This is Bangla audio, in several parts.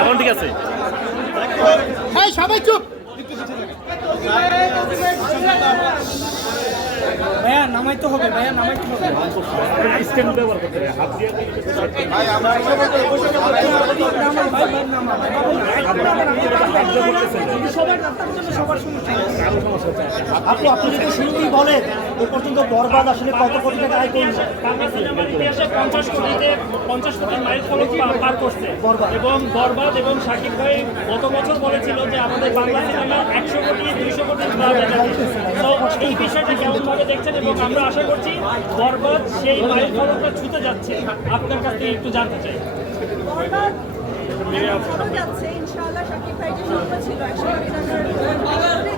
এখন ঠিক আছে। হ্যাঁ সবাই চুপ। ভাইয়া নামাইতে হবে, ভাইয়া নামাইতে হবে। স্ট্যান্ড ব্যবহার করতে হবে, হাত দিয়ে ভাই আমরা আপনি যদি শুরুতেই বলেন এ পর্যন্ত বরবাদ আসলে কত কোটি টাকা আয় করছে? ইতিহাসে 50 কোটি মাইল ফলক পার করছে এবং বরবাদ এবং শাকিব ভাই গত বছর বলেছিল যে আমাদের বাংলা সিনেমা 100 কোটি 200 কোটি তো এই বিষয়টা কেমনভাবে দেখছেন এবং আমরা আশা করছি বরবাদ সেই মাইল ফলকটা ছুতে যাচ্ছে, আপনার কাছ থেকে একটু জানতে চাই। যাচ্ছে ইনশাআল্লাহ। শাকিব ভাই যে স্বপ্ন ছিল 100 কোটি টাকার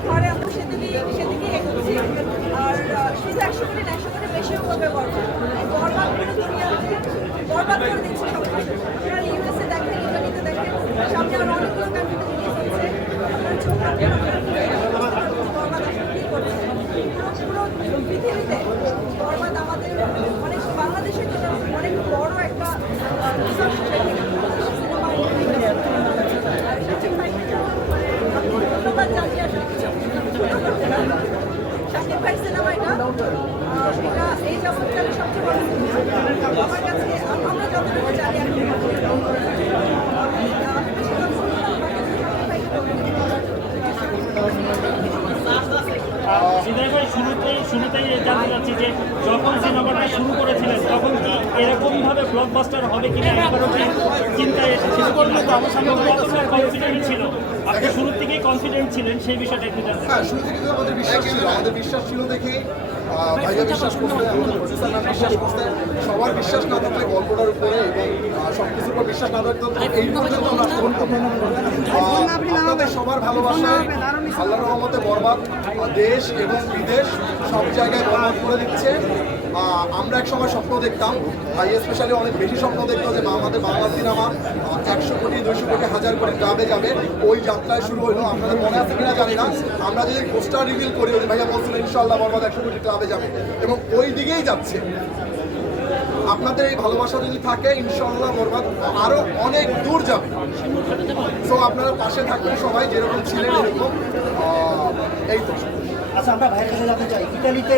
ঘরে আমরা সেদিকে এগোচ্ছি। আর শুধু 100 কোটি 100 কোটি বেশিও করবে বরবাদ করে দুনিয়াতে বরবাদ করে দিচ্ছে সব কিছু। আপনারা ইউএসএ দেখেন, ইতালিতে দেখেন, সামনে আরো অনেকগুলো কান্ট্রিতে রিলিজ হচ্ছে। আপনার চোখ বরবাদ আসলে কি করছে পুরো পৃথিবীতে। বরবাদ আমাদের অনেক বাংলাদেশের জন্য অনেক বড় একটা ধন্যবাদ জানিয়ে আসলে কিছু শাকিব ভাই সিনেমা এটা এই জগৎকালে সবচেয়ে বড় সিনেমা আমার কাছে। আমরা যতটুকু জানি হৃদয় ভাই শুরুতেই জানতে চাচ্ছি যে যখন সিনেমাটা শুরু করেছিলেন তখন কি এরকমভাবে ব্লকবাস্টার হবে কিনা একবারও কি চিন্তায় এসেছিল? কনফিডেন্ট ছিল, আপনি শুরুর থেকেই কনফিডেন্ট ছিলেন, সেই বিষয়টা একটু জানতে। হ্যাঁ, শুরু থেকে আমাদের বিশ্বাস ছিল দেখে ভাইয়া বিশ্বাস করতে, আমাদের প্রফেসর ম্যাম বিশ্বাস করতে। সবার বিশ্বাস না থাকলে গল্পটার উপরে এবং সব কিছুর উপর বিশ্বাস না থাকতে এই পর্যন্ত আপনাদের সবার ভালোবাসায় আল্লাহর রহমতে বরবাদ দেশ এবং বিদেশ সব জায়গায় বরবাদ করে দিচ্ছে। আমরা এক সময় স্বপ্ন দেখতাম, ভাই স্পেশালি অনেক বেশি স্বপ্ন দেখতো যে আমাদের বাংলা সিনেমা 100 কোটি 200 কোটি 1000 কোটি ক্লাবে যাবে। ওই যাত্রায় শুরু হলো। আপনাদের মনে আছে কিনা জানি না, আমরা যদি পোস্টার রিভিল করি ওই ভাইয়া বলছিলেন ইনশাআল্লাহ বরবাদ 100 কোটি ক্লাবে যাবে এবং ওই দিকেই যাচ্ছে। আপনাদের এই ভালোবাসা যদি থাকে ইনশাআল্লাহ বরবাদ আরো অনেক দূর যাবে। সো আপনারা পাশে থাকবেন সবাই, যেরকম ছিলেন এরকম। এই তো। আচ্ছা আমরা ভাইয়ের কাছে জানতে চাই, ইতালিতে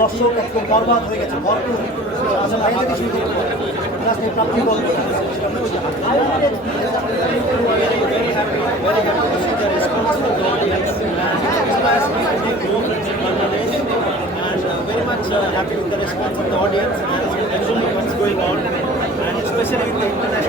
দর্শক একদম বরবাদ হয়ে গেছে, ভরপুর। আচ্ছা ভাইয়ের থেকে শুরু করতে প্রাপ্তি বলবে very much happy with the response of the audience and what's going on, and especially with the international